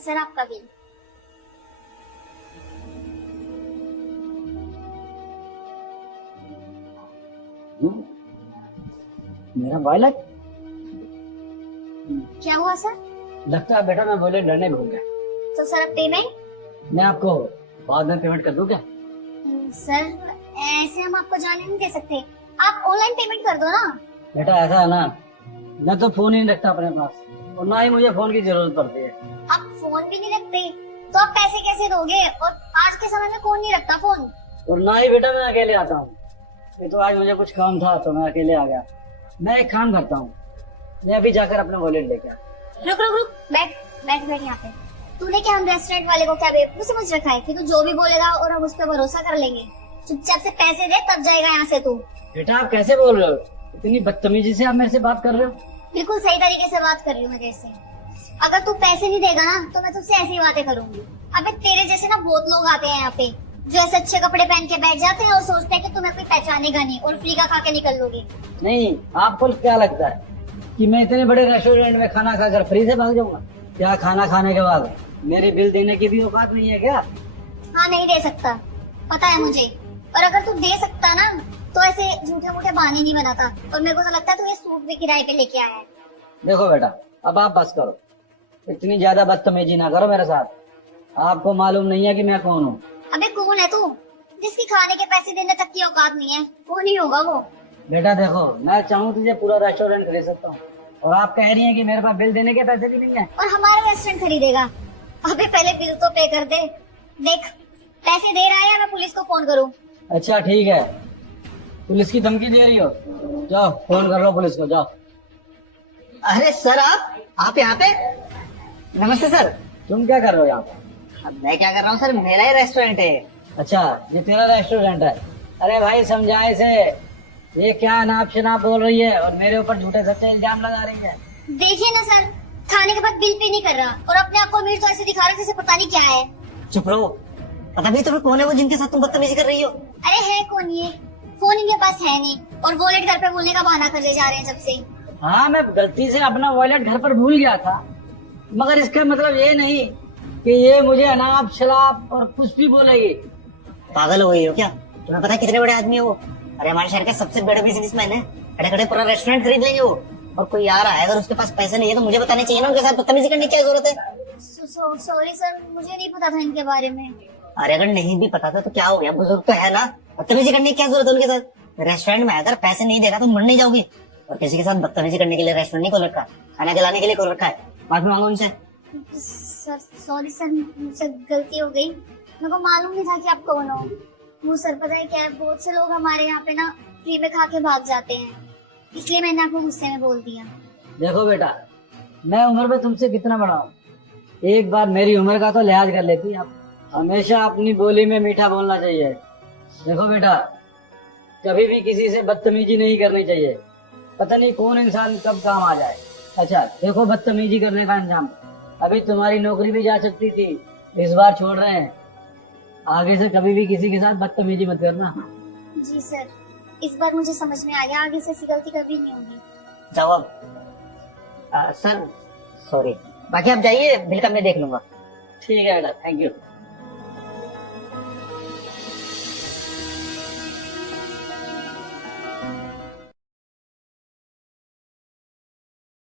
Sir आपका bill. मेरा wallet? क्या हुआ सर? लगता है बेटा मैं वॉलेट लाने भूल गया। तो सर अब पेमेंट? मैं आपको बाद में पेमेंट कर दूं क्या? सर ऐसे हम आपको जाने नहीं दे सकते, आप ऑनलाइन पेमेंट कर दो ना। बेटा ऐसा है ना, मैं तो फोन ही नहीं रखता अपने पास और ना ही मुझे फोन की जरूरत पड़ती है। आप फोन भी नहीं रखते तो आप पैसे कैसे दोगे? और आज के समय में कौन नहीं रखता फोन? और ना ही बेटा मैं अकेले आता हूँ। ये तो आज मुझे कुछ काम था तो मैं अकेले आ गया। मैं एक काम करता हूँ, मैं अभी जाकर अपना वॉलेट लेके आ। रुक रुक रुक, बैठ बैठ बैठ यहाँ पे। तूने क्या हम रेस्टोरेंट वाले को क्या बेवकूफ समझ रखा है कि तू जो भी बोलेगा और हम उस पर भरोसा कर लेंगे? चुपचाप से पैसे दे तब जाएगा यहाँ से तू। बेटा आप कैसे बोल रहे हो? इतनी बदतमीजी से आप मेरे से बात कर रहे हो? बिल्कुल सही तरीके से बात कर रही हूँ मैं तेरे से। अगर तू पैसे नहीं देगा ना तो मैं तुझसे ऐसी बातें करूंगी। अबे तेरे जैसे ना बहुत लोग आते हैं यहाँ पे जो ऐसे अच्छे कपड़े पहन के बैठ जाते हैं और सोचते हैं कि तुम्हें कोई पहचानेगा नहीं और फ्री का खा के निकल लोगे। नहीं, आपको क्या लगता है कि मैं इतने बड़े रेस्टोरेंट में खाना खाकर फ्री से भाग जाऊंगा? क्या खाना खाने के बाद मेरे बिल देने की भी औकात नहीं है क्या? हाँ नहीं दे सकता, पता है मुझे। और अगर तू दे सकता ना तो ऐसे झूठे मूठे बहाने नहीं बनाता। और मेरे को तो लगता है तू ये सूट भी किराए पे लेके आया है। देखो बेटा अब आप बस करो, इतनी ज्यादा बदतमीजी ना करो मेरे साथ। आपको मालूम नहीं है कि मैं कौन हूँ? अबे कौन है तू जिसकी खाने के पैसे देने तक की औकात नहीं है? कौन ही होगा वो? बेटा देखो, मैं चाहूँ तुझे पूरा रेस्टोरेंट खरीद सकता हूँ और आप कह रही हैं कि मेरे पास बिल देने के पैसे भी नहीं है। और हमारा रेस्टोरेंट खरीदेगा? अबे पहले बिल तो पे कर दे। देख पैसे दे रहा है या मैं पुलिस को फोन करूँ? अच्छा ठीक है, पुलिस की धमकी दे रही हो? जाओ फोन कर लो पुलिस को, जाओ। अरे सर आप यहाँ पे? नमस्ते सर। तुम क्या कर रहे हो यहाँ पे? अब मैं क्या कर रहा हूँ सर, मेरा ही रेस्टोरेंट है। अच्छा ये तेरा रेस्टोरेंट है? अरे भाई समझा इसे, ये क्या नाप शनाप बोल रही है और मेरे ऊपर झूठे सच्चे इल्जाम लगा रही है। देखिए ना सर, खाने के बाद बिल पे नहीं कर रहा और अपने आप को अमीर तो ऐसे दिखा रहा है जैसे पता नहीं क्या है। चुप रहो, पता नहीं तुम्हें कौन है वो जिनके साथ तुम बदतमीजी कर रही हो? अरे है कौन ये? फोन इनके पास है नहीं और वॉलेट घर पे भूलने का बहाना कर ले जा रहे हैं जब से। हाँ मैं गलती से अपना वॉलेट घर पर भूल गया था, मगर इसका मतलब ये नहीं कि ये मुझे अनाप शराब और कुछ भी बोलेगी। पागल हो गई हो क्या? तुम्हें पता है कितने बड़े आदमी है वो? अरे हमारे शहर के सबसे बड़े बिजनेसमैन है। खड़े खड़े पूरा रेस्टोरेंट खरीद लेंगे वो। और कोई आ रहा है अगर उसके पास पैसे नहीं है तो मुझे बताने चाहिए ना, उनके साथ बदतमीजी करने की क्या जरूरत है? सॉरी सर, मुझे नहीं पता था इनके बारे में। अरे अगर नहीं भी पता था तो क्या हो गया, बुजुर्ग तो है ना, बदतमीजी करने की क्या जरूरत है उनके साथ? रेस्टोरेंट में अगर पैसे नहीं देगा तो मर नहीं जाओगी। और किसी के साथ बदतमीजी करने के लिए रेस्टोरेंट नहीं खोल रखा, खाना खिलाने के लिए खोल रखा है। माफी मांगो उनसे। सर सॉरी सर, मुझसे गलती हो गई। मेरे को मालूम नहीं था कि आप कौन हो। वो सर पता है क्या है, बहुत से लोग हमारे यहाँ पे ना फ्री में खा के भाग जाते हैं, इसलिए मैंने आपको गुस्से में बोल दिया। देखो बेटा, मैं उम्र में तुमसे कितना बड़ा हूँ, एक बार मेरी उम्र का तो लिहाज कर लेती। आप हमेशा अपनी बोली में मीठा बोलना चाहिए। देखो बेटा, कभी भी किसी से बदतमीजी नहीं करनी चाहिए, पता नहीं कौन इंसान कब काम आ जाए। अच्छा देखो, बदतमीजी करने का अंजाम, अभी तुम्हारी नौकरी भी जा सकती थी, इस बार छोड़ रहे हैं। आगे से कभी भी किसी के साथ बदतमीजी मत करना। जी सर, इस बार मुझे समझ में आ गया, आगे से ऐसी गलती कभी नहीं होगी। जवाब सर सॉरी, बाकी आप जाइए, बिल का मैं देख लूंगा। ठीक है बेटा, थैंक यू।